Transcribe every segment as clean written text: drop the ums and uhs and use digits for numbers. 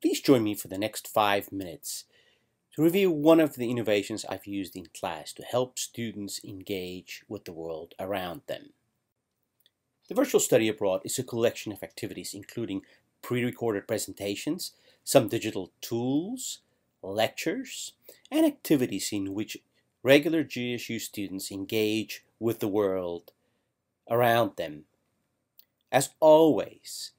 Please join me for the next 5 minutes to review one of the innovations I've used in class to help students engage with the world around them. The Virtual Study Abroad is a collection of activities including pre-recorded presentations, some digital tools, lectures, and activities in which regular GSU students engage with the world around them. As always,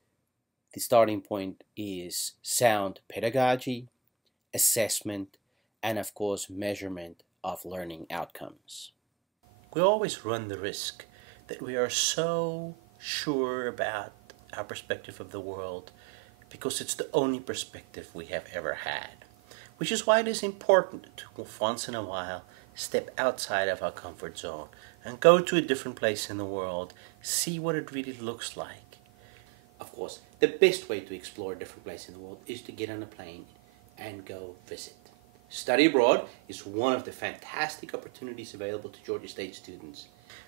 the starting point is sound pedagogy, assessment, and of course measurement of learning outcomes. We always run the risk that we are so sure about our perspective of the world because it's the only perspective we have ever had. Which is why it is important to once in a while step outside of our comfort zone and go to a different place in the world, see what it really looks like. Of course, the best way to explore a different place in the world is to get on a plane and go visit. Study abroad is one of the fantastic opportunities available to Georgia State students.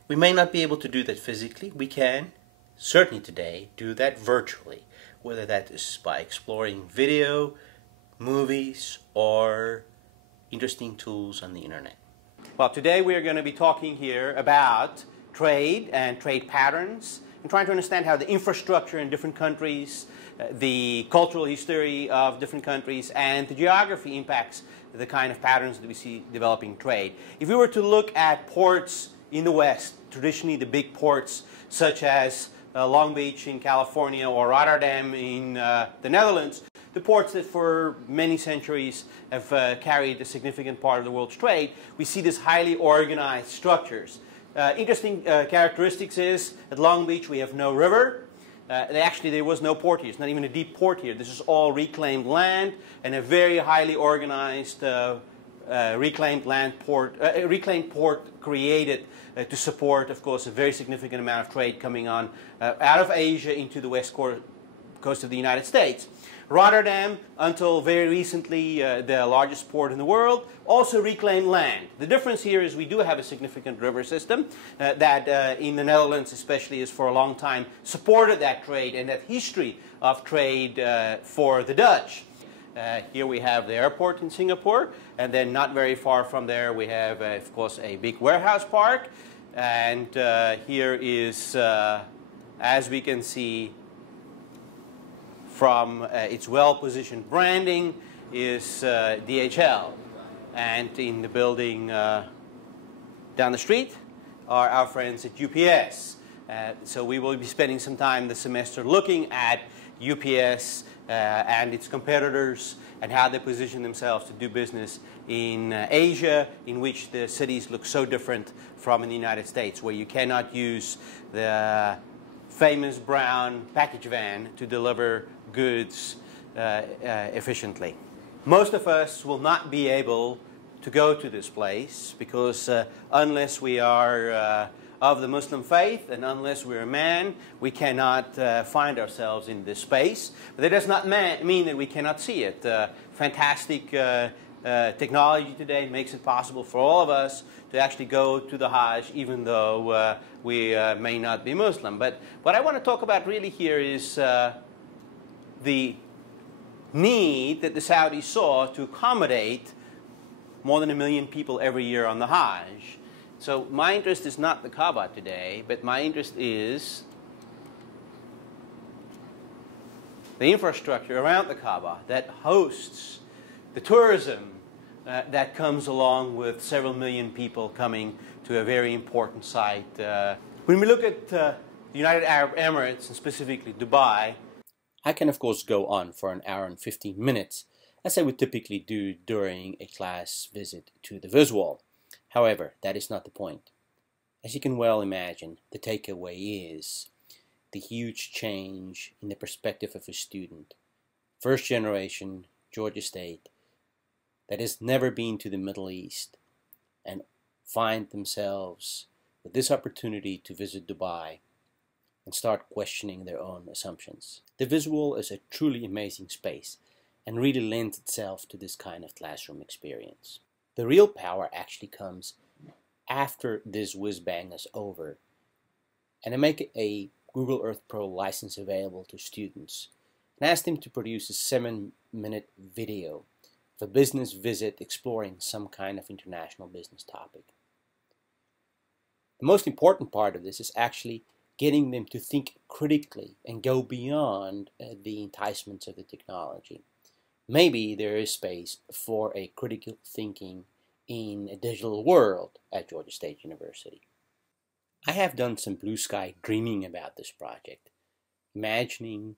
We may not be able to do that physically. We can, certainly today, do that virtually, whether that is by exploring video, movies, or interesting tools on the internet. Well, today we are going to be talking here about trade and trade patterns and trying to understand how the infrastructure in different countries, the cultural history of different countries, and the geography impacts the kind of patterns that we see developing trade. If we were to look at ports in the West, traditionally the big ports such as Long Beach in California or Rotterdam in the Netherlands, the ports that for many centuries have carried a significant part of the world's trade, we see these highly organized structures. Interesting characteristics is at Long Beach we have no river. Actually, there was no port here. It's not even a deep port here. This is all reclaimed land and a very highly organized reclaimed port created to support, of course, a very significant amount of trade coming on out of Asia into the west coast of the United States. Rotterdam, until very recently the largest port in the world, also reclaimed land. The difference here is we do have a significant river system that in the Netherlands especially is for a long time supported that trade and that history of trade for the Dutch. Here we have the airport in Singapore, and then not very far from there we have, of course, a big warehouse park. And here is, as we can see from its well-positioned branding, is DHL. And in the building down the street are our friends at UPS. So we will be spending some time this semester looking at UPS and its competitors and how they position themselves to do business in Asia, in which the cities look so different from in the United States, where you cannot use the famous brown package van to deliver goods efficiently. Most of us will not be able to go to this place because unless we are of the Muslim faith and unless we're a man, we cannot find ourselves in this space. But that does not mean that we cannot see it. Fantastic technology today makes it possible for all of us to actually go to the Hajj even though we may not be Muslim. But what I want to talk about really here is the need that the Saudis saw to accommodate more than 1 million people every year on the Hajj. So my interest is not the Kaaba today, but my interest is the infrastructure around the Kaaba that hosts the tourism that comes along with several million people coming to a very important site. When we look at the United Arab Emirates, and specifically Dubai, I can of course go on for 1 hour and 15 minutes, as I would typically do during a class visit to the visual. However, that is not the point. As you can well imagine, the takeaway is the huge change in the perspective of a student, first generation, Georgia State, that has never been to the Middle East and find themselves with this opportunity to visit Dubai and start questioning their own assumptions. The visual is a truly amazing space and really lends itself to this kind of classroom experience. The real power actually comes after this whiz-bang is over, and I make a Google Earth Pro license available to students and ask them to produce a 5-minute video of a business visit exploring some kind of international business topic. The most important part of this is actually getting them to think critically and go beyond the enticements of the technology. Maybe there is space for a critical thinking in a digital world at Georgia State University. I have done some blue sky dreaming about this project, imagining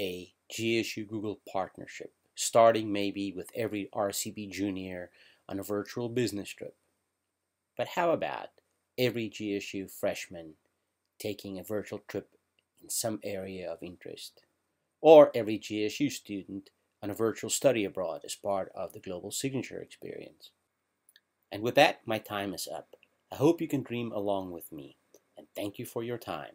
a GSU Google partnership, starting maybe with every RCB junior on a virtual business trip. But how about every GSU freshman taking a virtual trip in some area of interest? Or every GSU student on a virtual study abroad as part of the Global Signature experience? And with that, my time is up. I hope you can dream along with me, and thank you for your time.